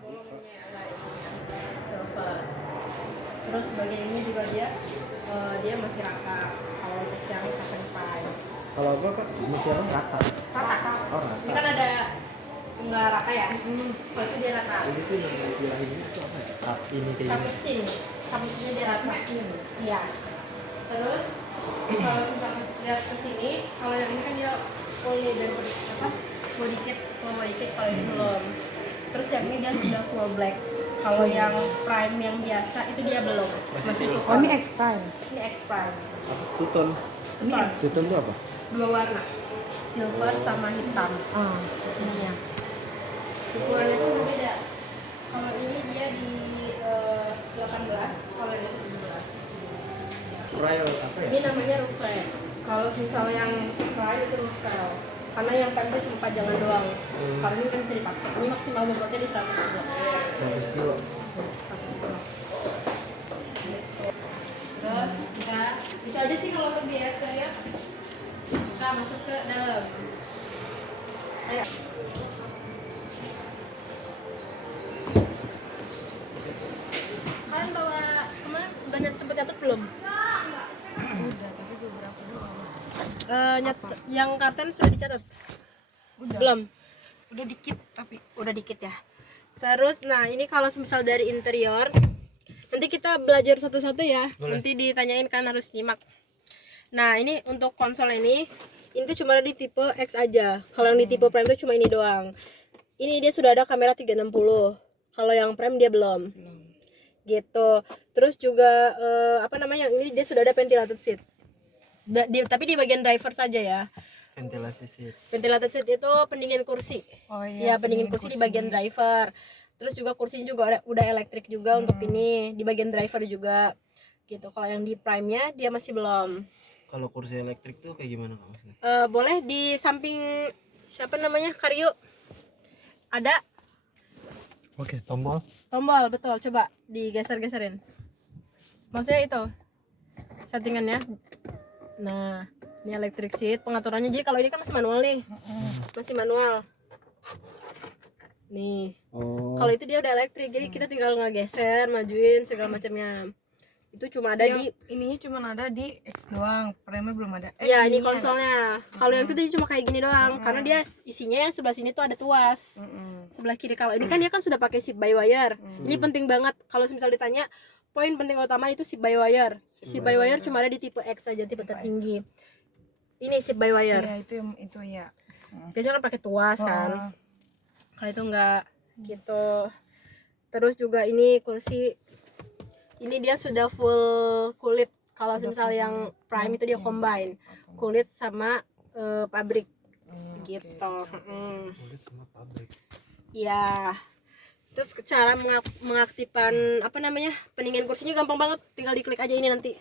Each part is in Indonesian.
bolongnya ada ini ya, silver. Terus bagian ini juga dia masih rata. Kalau untuk yang carbon fiber. Kalau gua kan masih rata. Rata. Oh, rata. Ini kan ada nggak rata ya? Kalau itu dia rata. Ini tuh yang istilahnya itu apa ya? Ini kayak gini. Kapusinnya dia rata. Iya. Terus kalau misalkan lihat ke sini, kalau yang ini kan dia full dan body kit, kalau ini belum. Terus yang ini dia sudah full black. Kalau yang prime yang biasa itu dia belum. Masih two Oh, tone. ini X Prime. Ini X prime. Apa? Tuton. Tuton itu apa? Dua warna, silver sama hitam. Ininya. Ukurannya itu berbeda. Kalau ini dia di 18, kalau ini 17. Trial apa ya? Ini namanya Ruffle. Kalau misal yang prime itu Ruffle. Karena yang prime itu cuma pajangan doang. Kalau ini kan bisa dipakai. Ini maksimal bobotnya di 100 kilo. 100 kilo. 100 kilo. Terus kita itu aja sih kalau lebih eksterior. Kita masuk ke dalam. Ayo. Kalian bawa kemana? Udah sempet nyatet belum? Udah, tapi beberapa doang. Yang karton sudah dicatat? Udah. Belum? Udah dikit tapi. Udah dikit ya. Terus, nah ini kalau misal dari interior, nanti kita belajar satu-satu ya. Boleh. Nanti ditanyain kan harus nyimak. Nah ini untuk konsol ini tuh cuma ada di tipe X aja. Kalau yang di tipe Prime tuh cuma ini doang. Ini dia sudah ada kamera 360. Kalau yang Prime dia belum. Gitu. Terus juga ini dia sudah ada ventilated seat. Tapi di bagian driver saja ya. Ventilasi seat. Ventilated seat itu pendingin kursi. Oh Ya, pendingin kursi di bagian driver. Terus juga kursinya juga udah elektrik juga untuk ini di bagian driver juga. Gitu. Kalau yang di Prime-nya dia masih belum. Kalau kursi elektrik tuh kayak gimana Kak? Boleh di samping siapa namanya? Karyo. Ada Oke, tombol. tombol, betul. Coba digeser-geserin. Maksudnya itu settingannya. Nah, ini electric seat pengaturannya. Jadi kalau ini kan masih manual nih. Masih manual. Nih. Oh. Kalau itu dia udah elektrik. Jadi kita tinggal ngegeser, majuin segala macamnya. Itu cuma ada di ininya cuma ada di X doang, Prime belum ada. ya ini konsolnya. Kalau yang itu dia cuma kayak gini doang. Karena dia isinya yang sebelah sini tuh ada tuas. Sebelah kiri. Kalau ini kan dia kan sudah pakai seat by wire. Ini penting banget. Kalau misal ditanya poin penting utama itu seat by wire. Seat by wire cuma ada di tipe X aja, tipe tertinggi. Ini seat by wire. Iya, itu ya. Biasanya kan pakai tuas kan. Kalau itu enggak gitu. Terus juga ini kursi. Ini dia sudah full kulit. Kalau misal yang Prime itu dia combine kulit sama pabrik gitu. Kulit sama pabrik. Ya. Terus cara mengaktifkan pendingin kursinya gampang banget. Tinggal diklik aja ini nanti.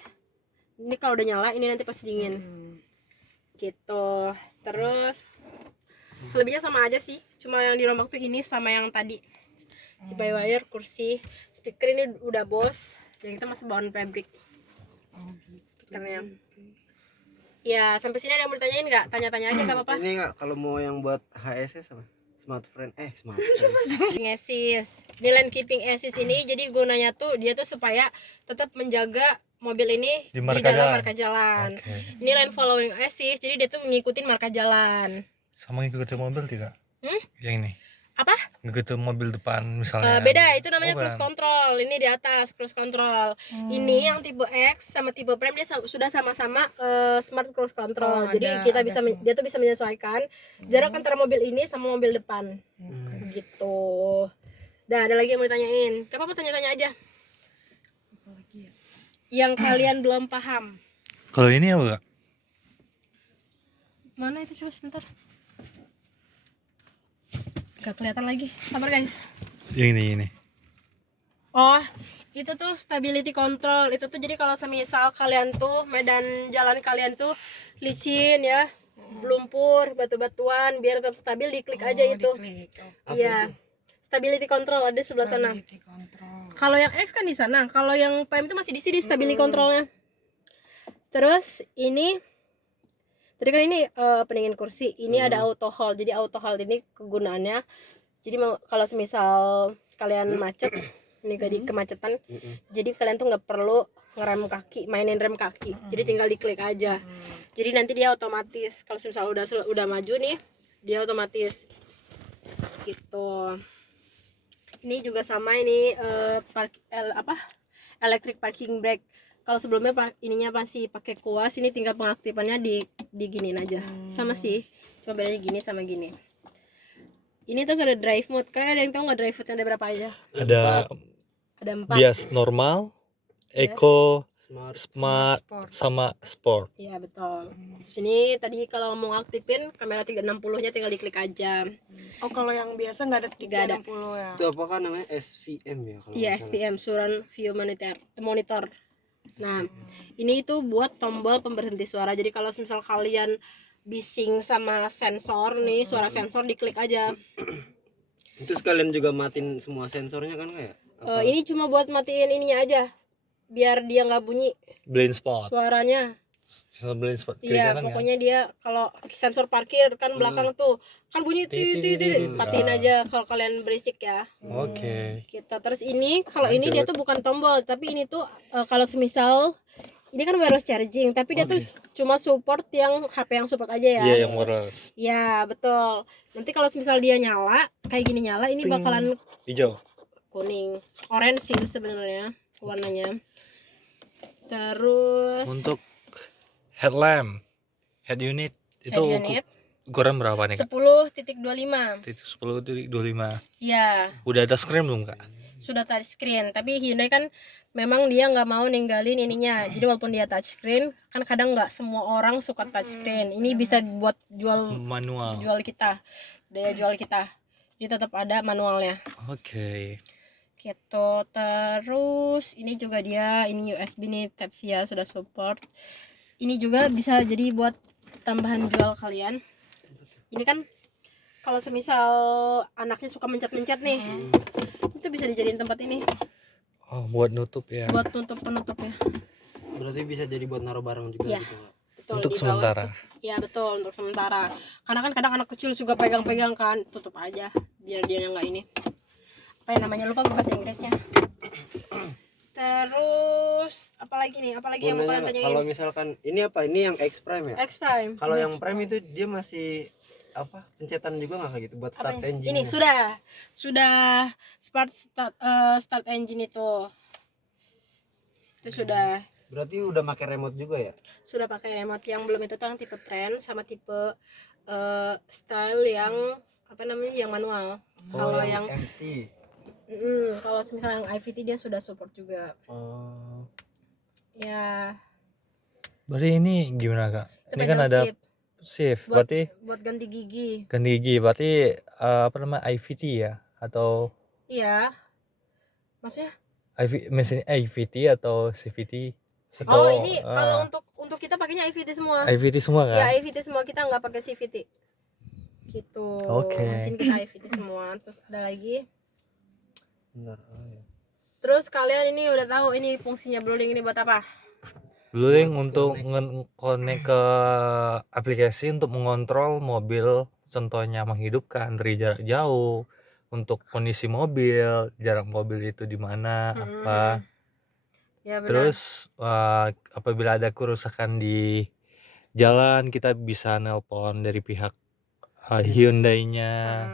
Ini kalau udah nyala, ini nanti pasti dingin. Gitu. Terus selebihnya sama aja sih. Cuma yang dirombak tuh ini sama yang tadi. Si by wire, kursi, speaker ini udah Bose. Jadi kita masih bawaan pabrik. Speakernya. Ya, sampai sini ada yang mau ditanyain nggak? Tanya-tanya aja nggak apa-apa. Ini nggak kalau mau yang buat HSS apa? Smartphone. Smartphone. Assist. Di land keeping assist ini jadi gunanya tuh dia tuh supaya tetap menjaga mobil ini di dalam marka jalan. Okay. Ini lane following assist, jadi dia tuh ngikutin marka jalan. Sama ngikutin mobil tidak? Yang ini? Apa? Ngikutin mobil depan misalnya. Beda, itu namanya bukan. cruise control. Ini di atas cruise control. Ini yang tipe X sama tipe Prime dia sudah sama-sama smart cruise control. Jadi kita bisa dia tuh bisa menyesuaikan jarak antara mobil ini sama mobil depan. Gitu. Dah, ada lagi yang mau ditanyain? Gak apa-apa, tanya-tanya aja. Yang kalian belum paham. Kalau ini apa Kak? Mana itu, coba sebentar. Gak kelihatan lagi. Sabar guys. Yang ini. Oh, itu tuh stability control. Itu tuh jadi kalau semisal kalian tuh medan jalan kalian tuh licin ya, lumpur, batu-batuan, biar tetap stabil diklik aja itu. Iya. Stability control ada di sebelah sana. Kalau yang X kan di sana. Kalau yang Prime itu masih di sini stability controlnya. Terus ini tadi kan ini pendingin kursi. Ini ada auto hold. Jadi auto hold ini kegunaannya Jadi kalau semisal kalian macet ini di kemacetan, jadi kalian tuh nggak perlu ngerem kaki, mainin rem kaki, jadi tinggal diklik aja. Jadi nanti dia otomatis kalau misal udah maju nih, dia otomatis gitu. Ini juga sama ini electric parking brake. Kalau sebelumnya ininya masih pakai kuas, ini tinggal pengaktifannya di giniin aja. Sama sih, cuma bedanya gini sama gini. Ini tuh ada drive mode. Kalian ada yang tahu nggak drive mode ada berapa aja? Ada 4. bias, normal, eco, smart, Sport. sama sport. Iya betul. Terus ini tadi kalau mau aktifin kamera 360-nya tinggal diklik aja. Oh, kalau yang biasa nggak ada Nggak ada. 360 ya. Itu apa kan namanya SVM ya kalau Iya, nggak salah. SPM, Surround View Monitor. Nah, ini itu buat tombol pemberhenti suara. Jadi kalau misal kalian bising sama sensor nih, suara sensor diklik aja. Itu sekalian juga matiin semua sensornya kan kayak Ini cuma buat matiin ininya aja, biar dia nggak bunyi Blind spot. suaranya. Blind spot kiri Iya, kanan pokoknya dia kalau sensor parkir kan belakang tuh kan bunyi tit, matiin aja kalau kalian berisik ya. kan. Oke. Kita terus ini kalau ini dia tuh bukan tombol, tapi ini tuh kalau semisal ini kan wireless charging, tapi dia tuh cuma support yang HP yang support aja ya. Iya, yang wireless. Ya betul. Nanti kalau misal dia nyala kayak gini nyala, ini bakalan Hijau. kuning, orange sih sebenarnya warnanya. Terus Untuk headlamp, head unit itu head unit ukuran berapa nih, Kak? 10.25. 10.25. Ya, Udah ada screen belum, Kak? sudah touchscreen. Tapi Hyundai kan memang dia nggak mau ninggalin ininya. Jadi walaupun dia touchscreen, kan kadang nggak semua orang suka touchscreen. Ini bisa buat Manual. jual kita, daya jual kita. Dia tetap ada manualnya. Oke. Gitu. Terus ini juga dia, ini USB nih Type C ya, sudah support. Ini juga bisa jadi buat tambahan jual kalian. Ini kan kalau semisal anaknya suka mencet-mencet nih, itu bisa dijadiin tempat ini Oh, buat nutup ya. buat penutupnya. berarti bisa jadi buat naruh barang juga Iya. gitu Kak. Betul, Untuk di bawah sementara. tuh. Ya betul, untuk sementara. Karena kan kadang anak kecil juga pegang-pegang kan, tutup aja biar dia nggak ini. Apa yang namanya, lupa gue bahasa Inggrisnya. Terus apalagi nih? Apalagi yang mau kalian Gunanya tanyain? kalau misalkan ini apa? Ini yang X Prime ya? X Prime. Kalau yang Prime itu dia masih apa? Pencetan juga nggak kayak gitu buat start Apanya? engine. Ini sudah start engine itu sudah Berarti udah pakai remote juga ya? pakai remote. Yang belum itu tuh yang tipe trend sama tipe style yang apa namanya, yang manual. Kalau yang MT. kalau misalnya yang IVT dia sudah support juga Oh. ya. Berarti ini gimana, Kak? Itu Ini kan pedal ada shift shift, buat berarti buat ganti gigi. ganti gigi, berarti apa namanya, IVT ya? Atau Iya, maksudnya mesin IVT atau CVT? oh ini kalau untuk kita pakainya IVT semua. IVT semua Ya kan? IVT semua, kita nggak pakai CVT gitu. Oke. Mesin kita IVT semua. Terus ada lagi. Benar. Oh, ya. Terus kalian ini udah tahu ini fungsinya Bluelink ini buat apa? Bluelink untuk connect ke aplikasi untuk mengontrol mobil, contohnya menghidupkan dari jarak jauh, untuk kondisi mobil, jarak mobil itu di mana, apa. Ya benar. Terus apabila ada kerusakan di jalan, kita bisa nelpon dari pihak Hyundai-nya.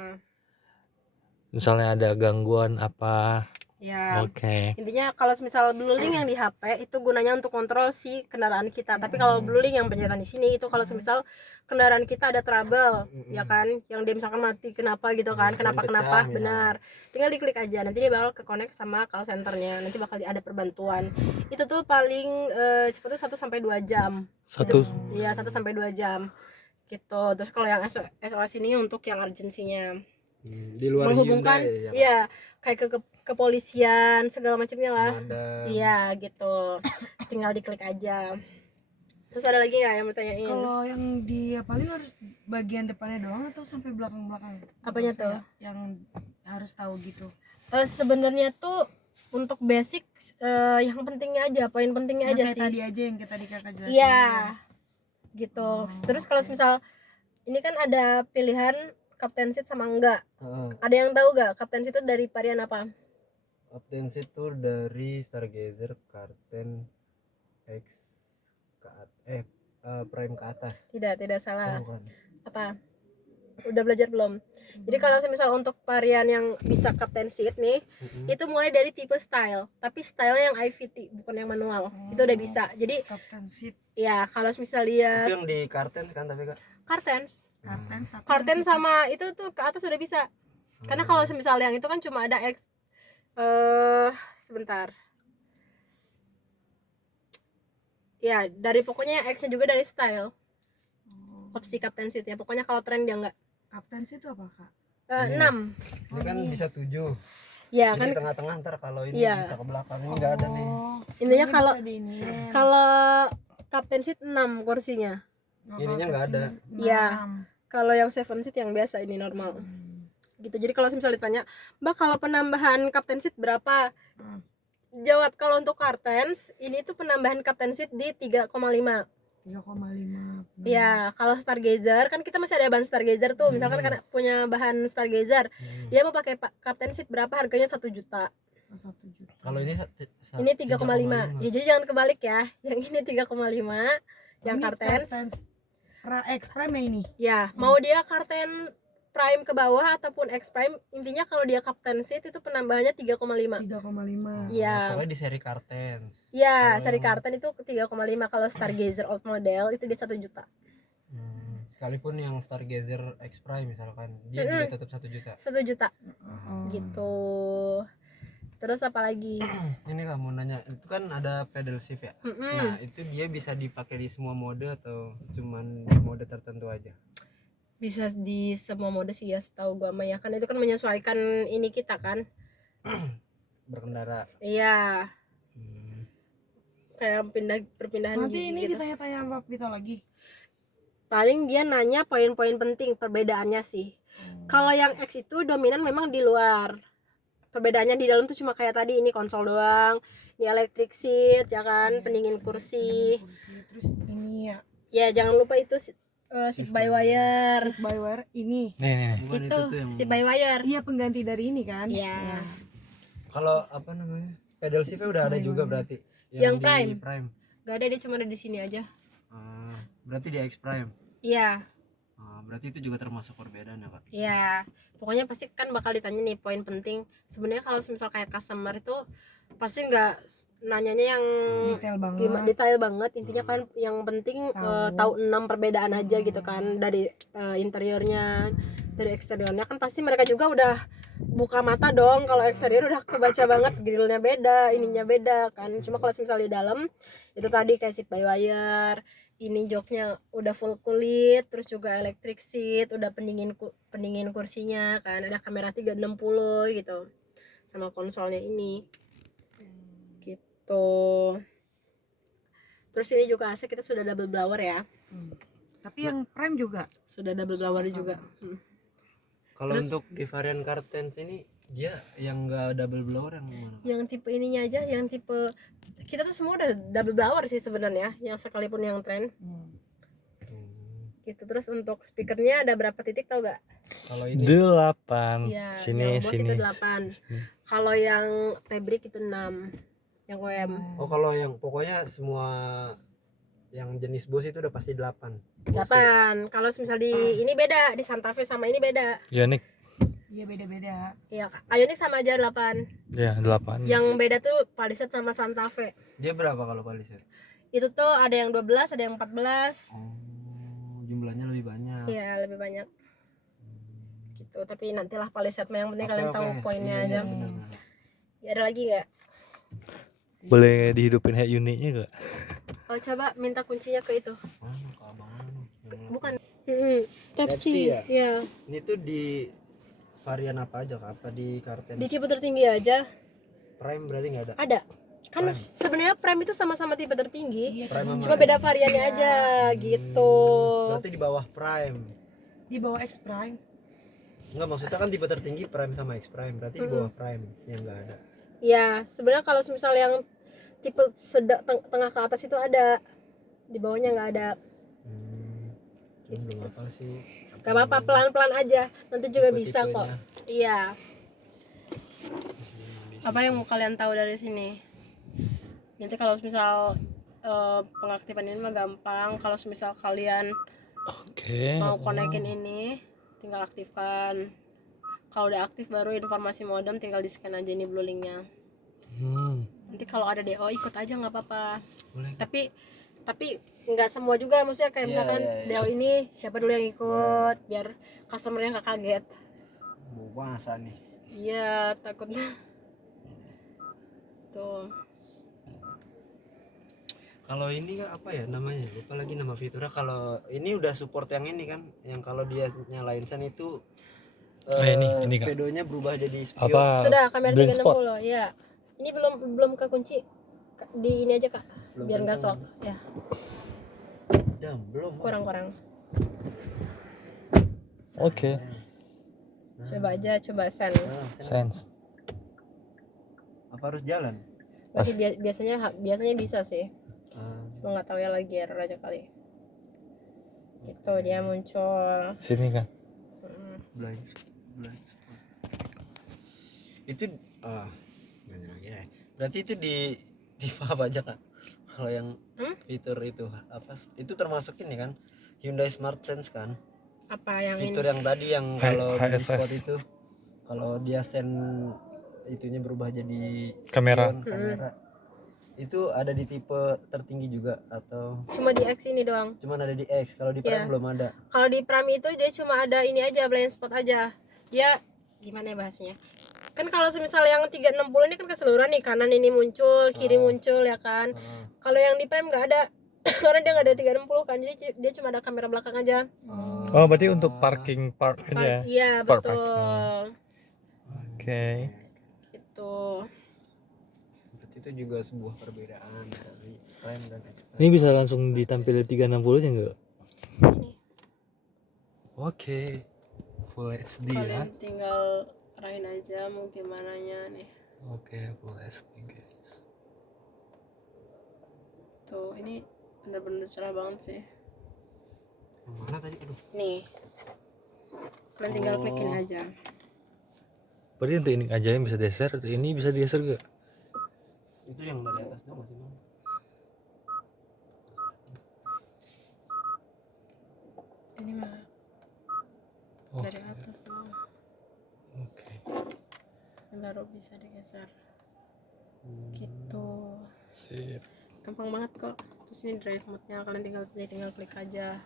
Misalnya ada gangguan apa. Ya. Oke. Intinya kalau misal Bluelink yang di HP itu gunanya untuk kontrol si kendaraan kita. Tapi kalau Bluelink yang pencetan di sini itu kalau misal kendaraan kita ada trouble, ya kan, yang dia misalkan mati kenapa gitu kan, kenapa pecah, benar. Tinggal diklik aja, nanti dia bakal ke connect sama call centernya. Nanti bakal ada perbantuan. Itu tuh paling cepat tuh 1 sampai 2 jam. Iya, 1 sampai 2 jam. Gitu. Terus kalau yang SOS ini untuk yang urgensinya. Di luar Menghubungkan, Hyundai, ya, iya, kayak ke kepolisian segala macamnya lah. Madam. Iya gitu, tinggal diklik aja. Terus ada lagi nggak yang mau tanyain? Kalau yang diapalin harus bagian depannya doang atau sampai belakang-belakang? Apanya tuh? Yang harus tahu gitu. Sebenarnya tuh untuk basic yang pentingnya aja, poin pentingnya Yang aja kayak sih. tadi aja yang kayak tadi kakak jelasin. Iya, gitu. Terus kalau misal ini kan ada pilihan Captain Seed sama enggak. Heeh. Ada yang tahu gak Captain Seed itu dari varian apa? Captain Seed tuh dari Stargazer, Karten, X Prime ke atas. Tidak salah. Oh, bukan. Apa? Udah belajar belum? Jadi kalau misal untuk varian yang bisa Captain Seed nih, itu mulai dari tipe style, tapi stylenya yang IVT bukan yang manual. Itu udah bisa. Jadi Captain Seed, ya kalau misal dia Itu yang di Karten kan tapi Kak. Karten sama itu tuh ke atas udah bisa. Karena kalau misal yang itu kan cuma ada X sebentar. Ya, dari pokoknya X-nya juga dari style. Opsi Captain Seed ya. Pokoknya kalau tren dia enggak. Captain Seed itu apa kak? 6. Ini kan bisa 7. Ya Ini kan tengah-tengah ntar kalau ini Iya. bisa ke belakang. Ini enggak ada nih. intinya Ini kalau bisa diiniin. kalau Captain Seed 6 kursinya. Oh, ininya kalau nggak ada. Captain Iya. 6. Kalau yang 7 seat yang biasa ini normal. Gitu. Jadi kalau misalnya ditanya, "Mbak, kalau penambahan Captain Seat berapa?" Jawab, kalau untuk Kartens ini tuh penambahan Captain Seat di 3,5. 3,5. Ya, kalau Stargazer kan kita masih ada bahan Stargazer tuh. Misalkan karena punya bahan Stargazer, dia mau pakai Captain Seat berapa? Harganya 1 juta. 1 juta. Kalau ini Ini 3,5. Ya, jadi jangan kebalik ya. Yang ini 3,5, yang Ini Kartens. X Prime ya ini. Ya, mau dia Karten Prime ke bawah ataupun X Prime, intinya kalau dia Captain Seat itu penambahannya 3,5. 3,5. Iya. Pokoknya di seri Karten. Ya, Kalau seri yang- Karten itu 3,5. Kalau Stargazer old model itu dia 1 juta. Sekalipun yang Stargazer X Prime misalkan, dia juga tetap 1 juta. 1 juta. Oh. Gitu. Terus apa lagi? Ini kamu nanya, itu kan ada pedal shift ya. Nah, itu dia bisa dipakai di semua mode atau cuman di mode tertentu aja? Bisa di semua mode sih ya, setahu gua mah ya. Kan itu kan menyesuaikan ini kita kan. Berkendara. Iya. Kayak perpindahan Nanti gigi ini gitu. ditanya-tanya sama Vito lagi. Paling dia nanya poin-poin penting perbedaannya sih. Kalau yang X itu dominan memang di luar. Perbedaannya di dalam tuh cuma kayak tadi, ini konsol doang, ini electric seat ya kan, pendingin kursi. Terus ini ya Ya jangan lupa itu seat by wire. seat by wire ini. Nih. Bukan Itu tuh yang seat by wire. Iya pengganti dari ini kan? Iya. kalau apa namanya? Pedal shift udah ada juga berarti. Yang di Prime. Gak ada, dia cuma ada di sini aja. Berarti di X Prime. Iya. Berarti itu juga termasuk perbedaan ya, Kak? Iya, pokoknya pasti kan bakal ditanya nih poin penting. Sebenarnya kalau misal kayak customer itu pasti nggak nanyanya yang Detail banget. detail banget. Intinya kan yang penting tahu 6 perbedaan aja gitu kan, dari interiornya, dari eksteriornya. Kan pasti mereka juga udah buka mata dong. Kalau eksterior udah kebaca banget, grillnya beda, ininya beda kan. Cuma kalau misalnya di dalam itu tadi kayak seat by wire, ini joknya udah full kulit, terus juga electric seat, udah pendingin kursinya kan, ada kamera 360 gitu, sama konsolnya ini gitu. Terus ini juga AC kita sudah double blower ya, Tapi yang Prime juga. sudah double blower juga. Kalau untuk di varian Kartens ini dia yang enggak double blower yang mana? Yang tipe ininya aja, yang tipe kita tuh semua udah double blower sih sebenarnya, yang sekalipun yang tren gitu. Terus untuk speakernya ada berapa titik tau gak? Kalau ini 8. Ya, Sini yang Bose sini. itu 8. Kalau yang Fabric itu 6. Yang WM. Oh, kalau yang pokoknya semua yang jenis Bose itu udah pasti 8. 8. Kalau misal di ini beda, di Santa Fe sama ini beda. Yonik. Iya beda-beda. Iya, Ioniq sama aja 8. Ya, 8. Yang beda tuh Palisade sama Santa Fe. Dia berapa kalau Palisade? Itu tuh ada yang 12, ada yang 14. Oh, jumlahnya lebih banyak. Iya, lebih banyak. Gitu, tapi nantilah Palisade mah, yang penting Oke, kalian oke. tahu poinnya Iya, aja. benar. Ya, ada lagi nggak? Boleh dihidupin kayak uniknya gak? Oh, coba minta kuncinya ke itu. Ke abangan. Bukan. Type-C ya? Iya. Ini tuh di varian apa aja, Kak? Apa di Kartens? Di tipe tertinggi aja Prime berarti nggak ada? ada. Kan sebenarnya Prime itu sama-sama tipe tertinggi. Prime Cuma beda variannya aja gitu. Berarti di bawah Prime. Di bawah X Prime. Enggak, maksudnya kan tipe tertinggi Prime sama X Prime. Berarti di bawah Prime yang nggak ada. Ya, sebenarnya kalau misal yang tipe tengah ke atas itu ada. Di bawahnya nggak ada. Belum apa sih Gak apa-apa, pelan-pelan aja, nanti juga bisa kok. Tipe-tipenya. Iya. Bisa dimodif. Apa yang mau kalian tahu dari sini? Nanti kalau misal pengaktifan ini mah gampang. Kalau misal kalian Oke. mau konekin ini, tinggal aktifkan. Kalau udah aktif baru informasi modem, tinggal di scan aja ini blue linknya. Nanti kalau ada DO ikut aja nggak apa-apa. Boleh. Tapi nggak semua juga, maksudnya kayak Iya, misalkan iya. DO ini siapa dulu yang ikut, biar customernya nggak kaget. Mau masa nih. Iya, takutnya tuh. Kalau ini apa ya namanya? Lupa lagi nama fiturnya. Kalau ini udah support yang ini kan, yang kalau dia nyalain sen itu ini kan pedonya berubah jadi spion. apa Sudah kamera blind spot? 360 ya. Ini belum kekunci. Di ini aja Kak, Belum biar nggak kenceng. shock ya. Belum. Kurang. Oke. Coba aja, coba send. Nah, Sense. apa harus jalan? Berarti biasanya bisa sih. Ah, Cuma nggak tahu ya, lagi error aja kali. Gitu dia muncul. Sini kan. blind spot. Itu nanya lagi ya. Berarti itu di apa aja Kak? Kalau yang fitur itu apa? Itu termasuk ini kan Hyundai Smart Sense kan? Apa yang ini? Fitur yang tadi yang kalau blind HSS. spot itu kalau dia send itunya berubah jadi Kamera. spion, kamera. Itu ada di tipe tertinggi juga atau Cuma di X ini doang. cuman ada di X? Kalau di Prime Iya. belum ada. Kalau di Prime itu dia cuma ada ini aja, blind spot aja. Dia gimana ya bahasnya? Kan kalau semisal yang 360 ini kan keseluruhan nih, kanan ini muncul, kiri muncul ya kan. Ah, Kalau yang di Prime nggak ada. Karena dia nggak ada 360 kan, jadi dia cuma ada kamera belakang aja. Oh, berarti untuk parking part ini ya. Iya Part betul. Oke. Gitu. berarti itu juga sebuah perbedaan dari Prime dan X. Ini bisa langsung ditampilin 360 nya enggak? Ini Oke. Full HD kalian tinggal arahin aja mau gimana nya nih. Oke, Full HD guys. Tuh ini bener-bener cerah banget sih. Yang mana tadi? Aduh. Nih. Kalian tinggal klik ini aja. Berarti untuk ini aja yang bisa geser, untuk ini bisa digeser gak? Itu yang dari atas doang masih Bang? Ini mah Oh, dari atas tuh. oke. Yang baru bisa digeser. Gitu. Sip. Gampang banget kok. Terus ini drive mode-nya kalian tinggal klik aja.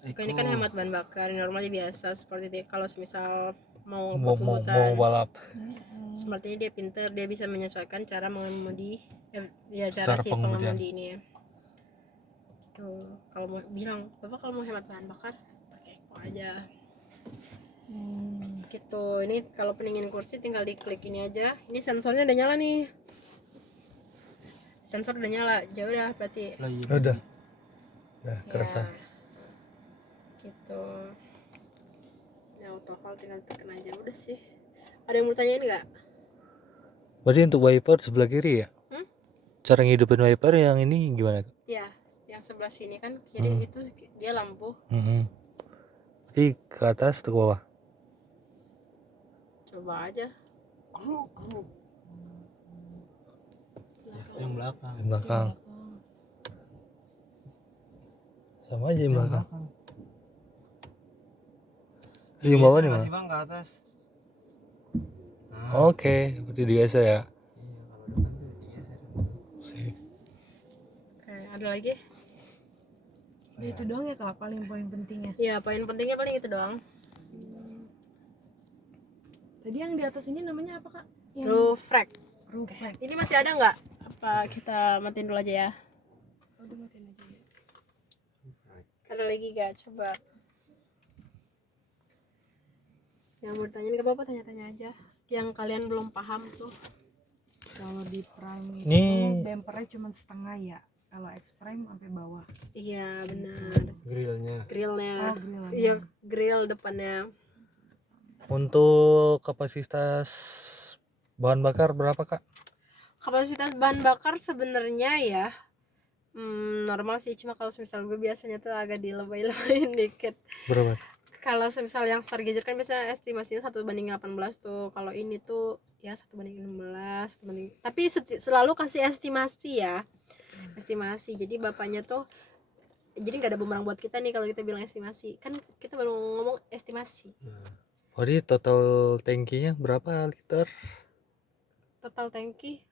Oke, Eko. ini kan hemat bahan bakar. Normalnya biasa seperti ini. Kalau misal mau Mau ngebut-ngebutan, balap. seperti ini dia pinter, dia bisa menyesuaikan cara mengemudi, cara Cara si pengemudian. pengemudi ini ya. Gitu. Kalau mau bilang, Bapak kalau mau hemat bahan bakar, pakai Eko aja. Gitu. Ini kalau pendingin kursi tinggal diklik ini aja. Ini sensornya udah nyala nih. Sensor udah nyala. Ya udah berarti. Lah, iya, Udah. Udah kerasa. Ya, gitu. Ya auto hold tinggal tekan aja udah sih. Ada yang mau tanyain nggak? Berarti untuk wiper sebelah kiri ya? Cara ngidupin wiper yang ini gimana? Ya, yang sebelah sini kan kiri itu dia lampu. Berarti ke atas atau ke bawah? Coba aja. Ya, itu yang belakang. Di belakang. Sama aja yang belakang. Terus yang bawah di mana? Masih Bang ke atas. Nah, Oke, berarti digeser ya. iya kalau depan tuh digeser. Sip. Oke, ada lagi? Ya, itu doang ya Kak, paling poin pentingnya. Ya, poin pentingnya paling itu doang. Tadi yang di atas ini namanya apa Kak? Yang Roof rack. roof rack. Ini masih ada nggak? Apa kita matiin dulu aja ya? Udah matiin aja ya. Ada lagi gak? Coba. Yang mau ditanyain ke Bapak tanya-tanya aja. Yang kalian belum paham tuh. Kalau di Prime itu Ini- bumpernya cuma setengah ya. Kalau X Prime sampai bawah. Iya, benar. Grillnya. Grillnya. Oh, grillnya. Iya, grill depannya. Untuk kapasitas bahan bakar berapa kak? Kapasitas bahan bakar sebenarnya ya normal sih, cuma kalau misal gue biasanya tuh agak dilebay-lebayin dikit. Berapa? Kalau semisal yang Star Gadget kan biasanya estimasinya 1:18 tuh. Kalau ini tuh ya 1:16, tapi selalu kasih estimasi ya. Estimasi. Jadi bapaknya tuh jadi nggak ada bumerang buat kita nih kalau kita bilang estimasi. Kan kita baru ngomong estimasi. Jadi total tangkinya berapa liter? Total tangki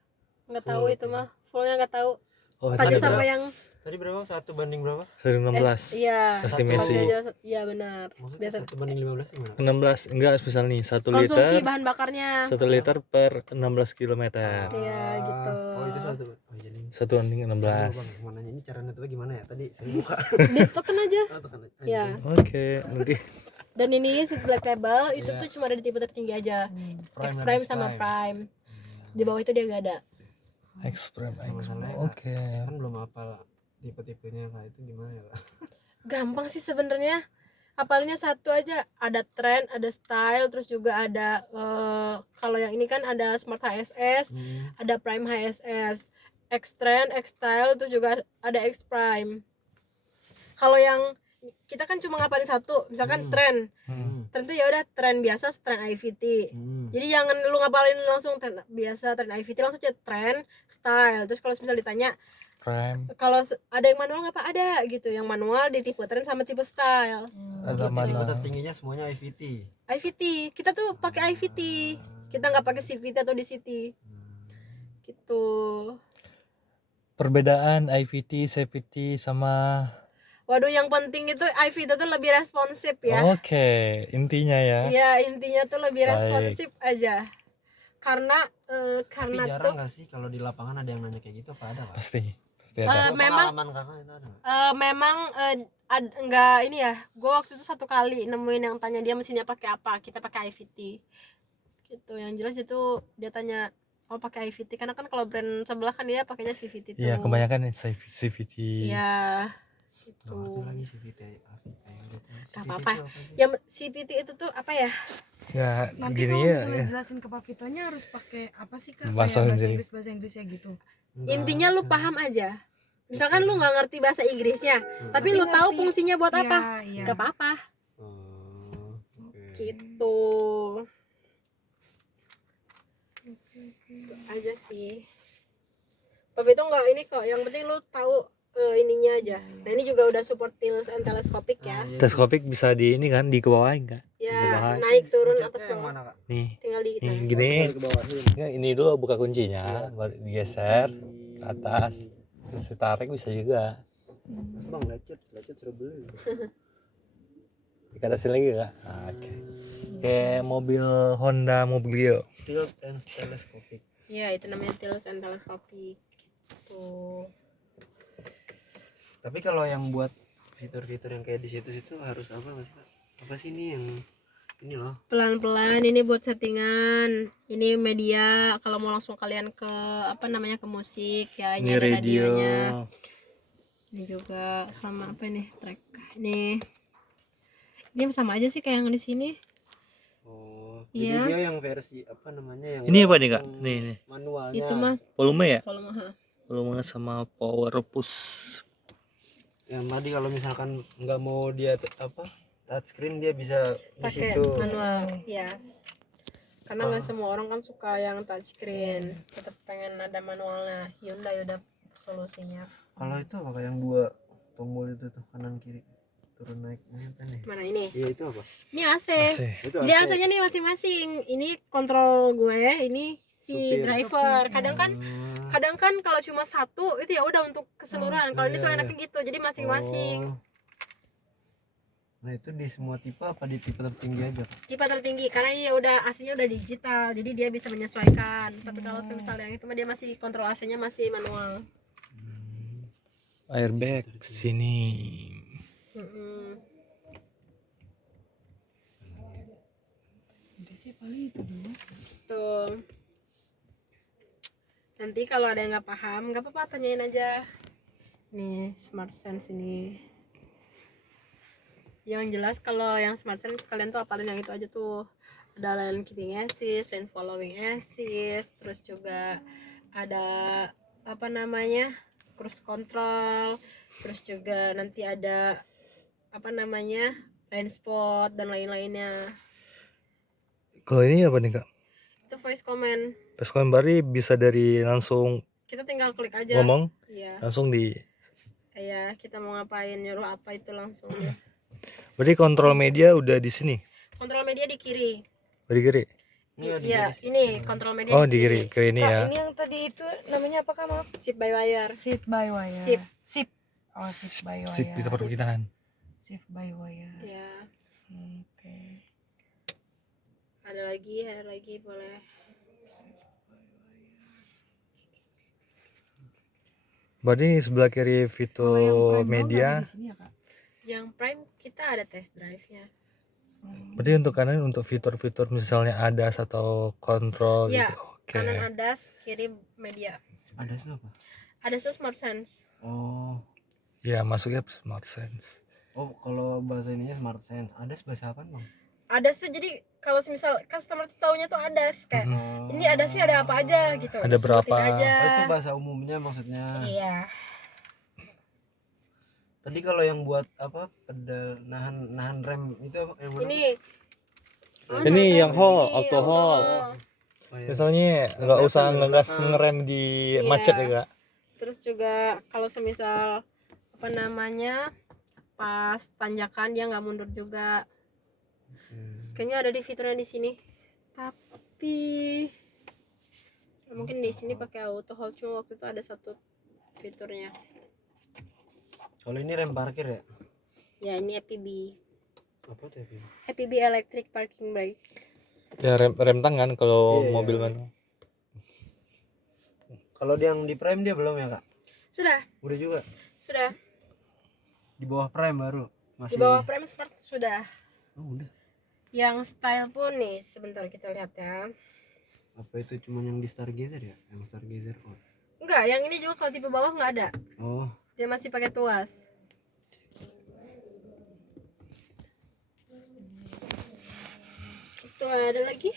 nggak Full tahu itu ya. mah. Fullnya nggak tahu. Oh, Tanya ada sama berapa? yang Tadi berapa? 1 banding berapa? 16. iya. Estimasi. Iya benar. Maksudnya Biasa 1:15 gimana? 16 enggak misal nih 1 konsumsi liter bahan bakarnya. 1 liter per 16 km. Iya gitu. Oh itu satu. Oh iya nih. 1 banding Saya lupa, 16. Bang. Mau nanya ini cara nutupnya gimana ya? Tadi saya buka. Ditekan aja. Oh, tekan aja. Ya. Oke, nanti Dan ini si black label itu Iya. tuh cuma ada di tipe tertinggi aja. Prime X dan Prime X sama Prime. Prime. Di bawah itu dia nggak ada. Express. Masalahnya, Oke. Kan belum hafal tipe-tipenya Kak, itu gimana ya, Kak? Gampang sih sebenarnya. Apalnya satu aja, ada trend, ada style, terus juga ada kalau yang ini kan ada Smart HSS, ada Prime HSS, X Trend, X Style, terus juga ada X Prime. Kalau yang kita kan cuma ngapalin satu, misalkan trend. Trend itu ya udah trend biasa, trend IVT. Jadi jangan lu ngapalin langsung trend biasa, trend IVT, langsung aja trend, style. Terus kalau misal ditanya Prime kalau ada yang manual nggak, Pak? Ada gitu. Yang manual di tipe trend sama tipe style. ada Tipe mana? tertingginya semuanya IVT. IVT, kita tuh pakai IVT. Kita nggak pakai CVT atau DCT. Gitu. Perbedaan IVT, CVT sama Waduh, yang penting itu IVT tuh lebih responsif ya. Oke, intinya ya. Iya, intinya tuh lebih Baik. responsif aja. Karena Tapi karena tuh jarang nggak sih kalau di lapangan ada yang nanya kayak gitu, apa ada, Kak? Pasti ada. memang Pengalaman Kakak itu ada nggak? memang enggak ini ya. Gue waktu itu satu kali nemuin yang tanya dia mesinnya pakai apa. Kita pakai IVT. Gitu. Yang jelas itu dia tanya oh pakai IVT karena kan kalau brand sebelah kan dia pakainya CVT tuh. Iya, kebanyakan CVT. Iya. Gitu. Nggak ngerti lagi CVT, AVT, Gak apa-apa. Yang CVT itu tuh apa ya? Ya, Nanti gini kalau ya. misalnya Ya. jelasin ke Pak Vitonya harus pakai apa sih Kak? Bahasa Kayak sendiri. bahasa Inggris ya gitu. Intinya lu paham aja. Misalkan lu nggak ngerti bahasa Inggrisnya, tapi lu tahu ngerti. fungsinya buat Iya, apa? iya. Gak apa-apa. Oke. Gitu. Itu aja sih. Tapi itu nggak ini kok. Yang penting lu tahu ininya aja. Nah ini juga udah support tilt and teleskopik ya. Teleskopik bisa di ini kan dikebawain kan? Ya Dibawain. naik turun Pencetnya atas yang bawah. mana, Kak? Nih, Tinggal di nih gini. Ke bawahin. Ya, ini dulu buka kuncinya, baru digeser ke atas. Terus ditarik bisa juga. Bang, lecet suruh beli. Dikasih lagi kak? Oke. Kayak mobil Honda Mobilio. Tilt and telescopic. Iya itu namanya tilt and teleskopik. Gitu. Tapi kalau yang buat fitur-fitur yang kayak di situ harus apa nggak sih, Kak? Apa sih ini yang ini loh? Pelan-pelan ini buat settingan. Ini media kalau mau langsung kalian ke apa namanya ke musik ya. Ini ada radio. radionya. Ini juga sama apa nih track. Ini sama aja sih kayak yang di sini. Oh, Iya. jadi dia yang versi apa namanya yang Ini apa nih kak? yang Nih. manualnya. Itu mah Volume ya? kalau mah Volume sama power push. Yang tadi kalau misalkan nggak mau dia apa touchscreen dia bisa di pakai situ. manual ya. Karena nggak semua orang kan suka yang touchscreen. Tetap pengen ada manualnya. Hyundai udah solusinya. Kalau itu apa yang dua tombol itu tuh kanan kiri turun naik ini apa nih? Mana ini? Iya itu apa? Ini AC. Masih. Itu Jadi AC-nya nih masing-masing. Ini kontrol gue, ini si Supir. driver. Hmm. Kadang kan kalau cuma satu itu ya udah untuk keseluruhan. Kalau ini tuh iya, enaknya gitu. Jadi masing-masing. Oh. Nah itu di semua tipe apa di tipe tertinggi aja? Tipe tertinggi karena ini ya udah AC-nya udah digital. Jadi dia bisa menyesuaikan. Tapi kalau misalnya yang itu mah dia masih kontrol AC-nya masih manual. Airbag sini. Udah sih paling itu dulu. Tuh. Nanti kalau ada yang nggak paham, nggak apa-apa tanyain aja. Nih Smart Sense ini. Yang jelas kalau yang Smart Sense kalian tuh apalin yang itu aja tuh. Ada lane keeping assist, lane following assist, terus juga ada apa namanya cruise control, terus juga nanti ada apa namanya blind spot dan lain-lainnya. Kalau ini apa nih kak? Itu voice comment. Pas berarti bisa dari langsung Kita tinggal klik aja. ngomong Iya. langsung di. Kayak kita mau ngapain, nyuruh apa itu langsung dia. Berarti kontrol media udah di sini. Kontrol media di kiri. Di kiri. Iya, ini kontrol media Oh di di kiri. kiri ini Kak, ya. ini yang tadi itu namanya apa Kak, maaf? Sip by wire. Sit by wire. Sip. Sip. Oh, sit by wire. Sip kita perpindahan. Sip by wire. Ya, Oke. ada lagi boleh. Berarti sebelah kiri Kalau yang fitur prime doang nggak ada media. di sini ya, Kak? Yang prime kita ada test drive-nya. Berarti untuk kanan untuk fitur-fitur misalnya ADAS atau kontrol Iya, gitu. Oke. kanan ADAS, kiri media. Ada apa? ADAS itu smart sense. Oh. Ya masuknya smart sense. Oh, kalau bahasa ininya smart sense. Ada bahasa apa, Bang? ADAS tuh jadi kalau misal customer tuh taunya tuh ADAS kayak ini ADAS-nya ada apa aja gitu. Ada disebutin berapa? aja. Oh, itu bahasa umumnya maksudnya. Iya. Tadi kalau yang buat apa pedal nahan rem itu apa yang mana? Ini Ini yang hall, ini, auto hall. Oh, iya. Misalnya nggak usah ngegas ngerem di Iya. macet ya kak. Terus juga kalau semisal apa namanya pas tanjakan dia nggak mundur juga. Kayaknya ada di fiturnya di sini. Tapi mungkin di sini pakai auto hold, cuma waktu itu ada satu fiturnya. Kalau ini rem parkir ya? Ya ini EPB. Apa tuh ya? EPB electric parking brake. Ya rem tangan kalau Iya, mobil iya. manual. Kalau yang di prime dia belum ya, Kak? Sudah, Udah juga. sudah. Di bawah prime baru. Di Masih. bawah frame sport sudah. Oh, udah. Yang style pun nih, sebentar kita lihat ya. Apa itu cuma yang di Stargazer ya? Yang Stargazer. Oh. Enggak, yang ini juga kalau tipe bawah nggak ada. Oh. Dia masih pakai tuas. Itu ada lagi.